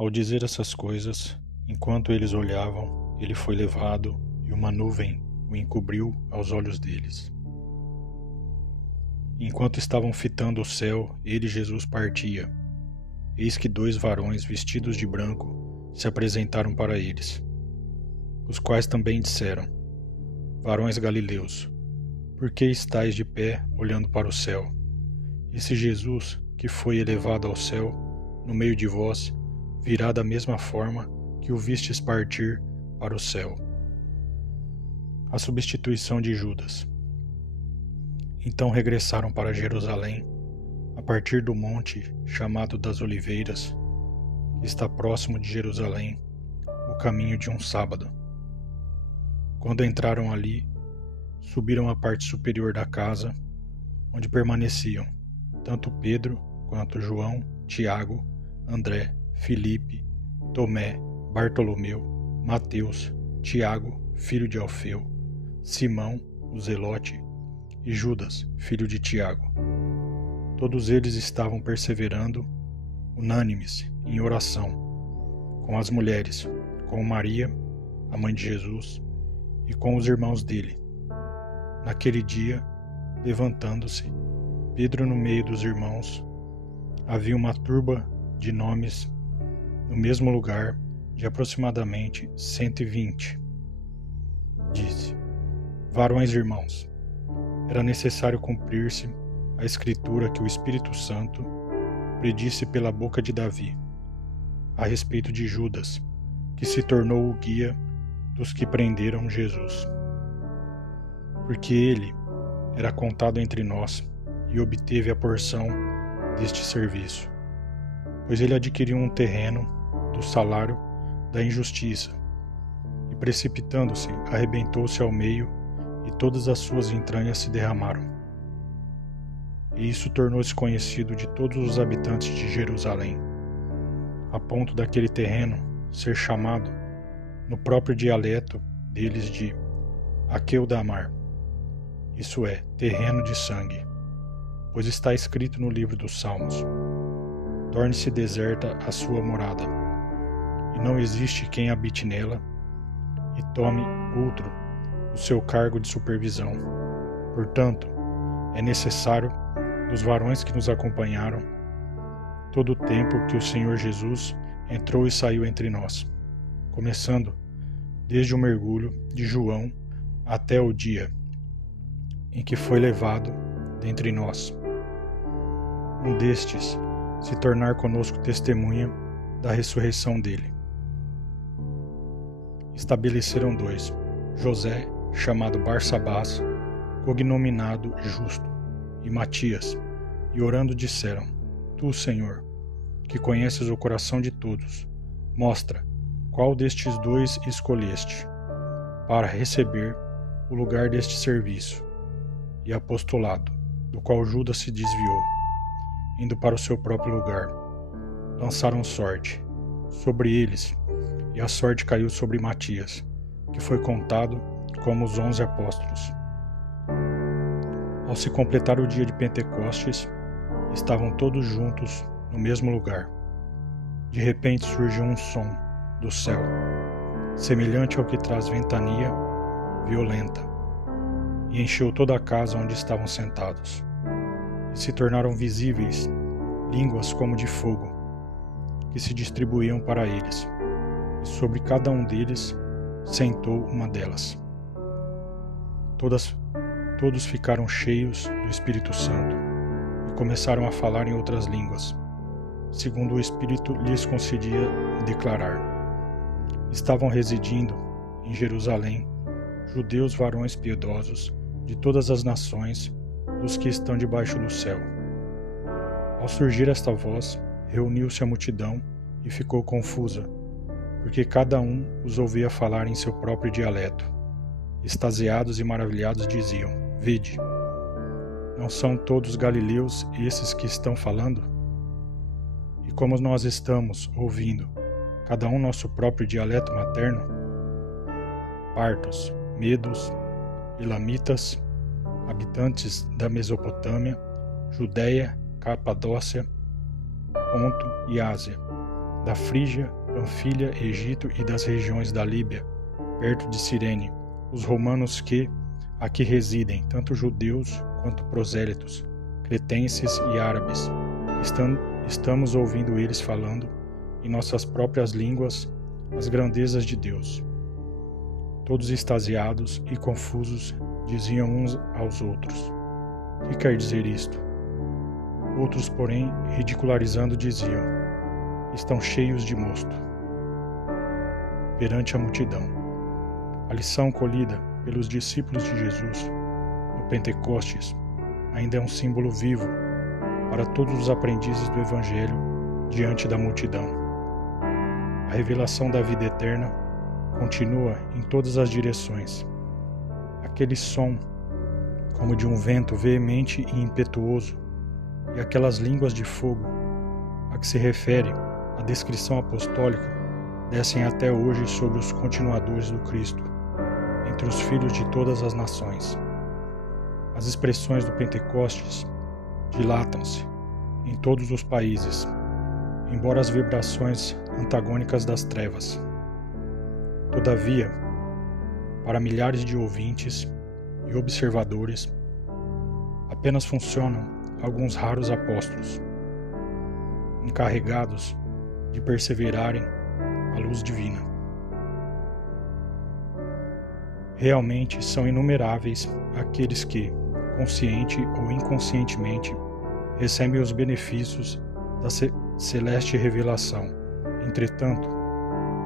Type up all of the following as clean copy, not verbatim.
Ao dizer essas coisas, enquanto eles olhavam, ele foi levado e uma nuvem o encobriu aos olhos deles. Enquanto estavam fitando o céu, ele, Jesus, partia. Eis que 2 varões vestidos de branco se apresentaram para eles, os quais também disseram: Varões galileus, por que estáis de pé olhando para o céu? Esse Jesus, que foi elevado ao céu, no meio de vós, virá da mesma forma que o vistes partir para o céu. A substituição de Judas. Então regressaram para Jerusalém, a partir do monte chamado das Oliveiras, que está próximo de Jerusalém, o caminho de um sábado. Quando entraram ali, subiram à parte superior da casa, onde permaneciam tanto Pedro quanto João, Tiago, André, Filipe, Tomé, Bartolomeu, Mateus, Tiago, filho de Alfeu, Simão, o Zelote, e Judas, filho de Tiago. Todos eles estavam perseverando, unânimes, em oração, com as mulheres, com Maria, a mãe de Jesus, e com os irmãos dele. Naquele dia, levantando-se, Pedro no meio dos irmãos, havia uma turba de nomes no mesmo lugar, de aproximadamente 120. Disse: Varões irmãos, era necessário cumprir-se a escritura que o Espírito Santo predisse pela boca de Davi, a respeito de Judas, que se tornou o guia dos que prenderam Jesus. Porque ele era contado entre nós e obteve a porção deste serviço, pois ele adquiriu um terreno do salário da injustiça, e precipitando-se, arrebentou-se ao meio, e todas as suas entranhas se derramaram. E isso tornou-se conhecido de todos os habitantes de Jerusalém, a ponto daquele terreno ser chamado, no próprio dialeto deles, de Aqueldamar, isso é, terreno de sangue, pois está escrito no livro dos Salmos: torne-se deserta a sua morada, e não existe quem habite nela, e tome outro o seu cargo de supervisão. Portanto, é necessário dos varões que nos acompanharam todo o tempo que o Senhor Jesus entrou e saiu entre nós, começando desde o mergulho de João até o dia em que foi levado dentre nós. Um destes se tornar conosco testemunha da ressurreição dele. Estabeleceram 2, José, chamado Barsabás, cognominado Justo, e Matias, e orando disseram: Tu, Senhor, que conheces o coração de todos, mostra qual destes 2 escolheste para receber o lugar deste serviço e apostolado, do qual Judas se desviou, indo para o seu próprio lugar. Lançaram sorte sobre eles, e a sorte caiu sobre Matias, que foi contado como os 11 apóstolos. Ao se completar o dia de Pentecostes, estavam todos juntos no mesmo lugar. De repente surgiu um som do céu, semelhante ao que traz ventania violenta, e encheu toda a casa onde estavam sentados. E se tornaram visíveis línguas como de fogo, que se distribuíam para eles, e sobre cada um deles sentou uma delas. Todos ficaram cheios do Espírito Santo e começaram a falar em outras línguas, segundo o Espírito lhes concedia declarar. Estavam residindo em Jerusalém judeus varões piedosos de todas as nações, dos que estão debaixo do céu. Ao surgir esta voz, reuniu-se a multidão e ficou confusa, porque cada um os ouvia falar em seu próprio dialeto. Extasiados e maravilhados diziam: Vede, não são todos galileus esses que estão falando? E como nós estamos ouvindo, cada um nosso próprio dialeto materno? Partos, medos, elamitas, habitantes da Mesopotâmia, Judéia, Capadócia, Ponto e Ásia, da Frígia, Panfilha, Egito e das regiões da Líbia, perto de Cirene, os romanos que aqui residem, tanto judeus quanto prosélitos, cretenses e árabes. Estamos ouvindo eles falando, em nossas próprias línguas, as grandezas de Deus. Todos extasiados e confusos diziam uns aos outros: que quer dizer isto? Outros, porém, ridicularizando, diziam: estão cheios de mosto. Perante a multidão. A lição colhida pelos discípulos de Jesus no Pentecostes ainda é um símbolo vivo para todos os aprendizes do Evangelho diante da multidão. A revelação da vida eterna continua em todas as direções. Aquele som, como de um vento veemente e impetuoso, e aquelas línguas de fogo a que se refere a descrição apostólica, descem até hoje sobre os continuadores do Cristo, entre os filhos de todas as nações. As expressões do Pentecostes dilatam-se em todos os países, embora as vibrações antagônicas das trevas. Todavia, para milhares de ouvintes e observadores, apenas funcionam alguns raros apóstolos, encarregados de perseverarem à luz divina. Realmente são inumeráveis aqueles que, consciente ou inconscientemente, recebem os benefícios da celeste revelação. Entretanto,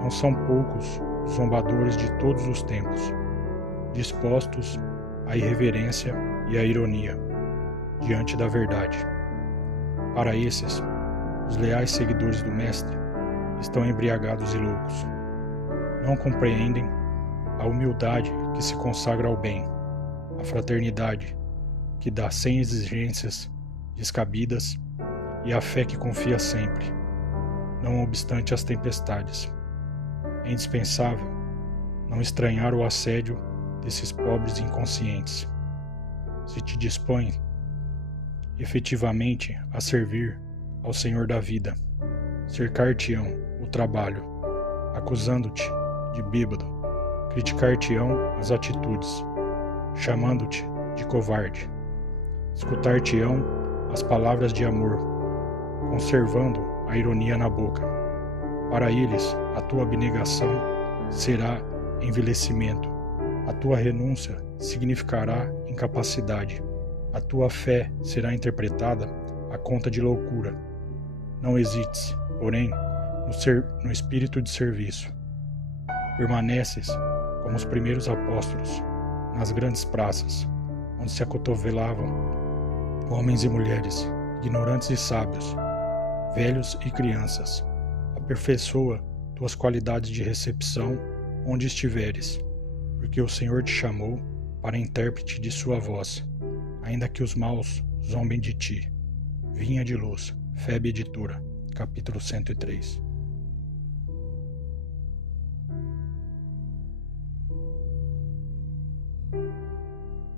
não são poucos os zombadores de todos os tempos, dispostos à irreverência e à ironia diante da verdade. Para esses, os leais seguidores do Mestre estão embriagados e loucos. Não compreendem a humildade que se consagra ao bem, a fraternidade que dá sem exigências descabidas e a fé que confia sempre, não obstante as tempestades. É indispensável não estranhar o assédio desses pobres inconscientes. Se te dispõe efetivamente a servir ao Senhor da vida, cercar-te-ão o trabalho, acusando-te de bêbado, criticar-te-ão as atitudes, chamando-te de covarde, escutar-te-ão as palavras de amor, conservando a ironia na boca. Para eles, a tua abnegação será envelhecimento, a tua renúncia significará incapacidade, a tua fé será interpretada à conta de loucura. Não hesites, porém, no espírito de serviço. Permaneces como os primeiros apóstolos, nas grandes praças, onde se acotovelavam homens e mulheres, ignorantes e sábios, velhos e crianças. Aperfeiçoa tuas qualidades de recepção onde estiveres, porque o Senhor te chamou para intérprete de sua voz, ainda que os maus zombem de ti. Vinha de Luz, FEB Editora, capítulo 103.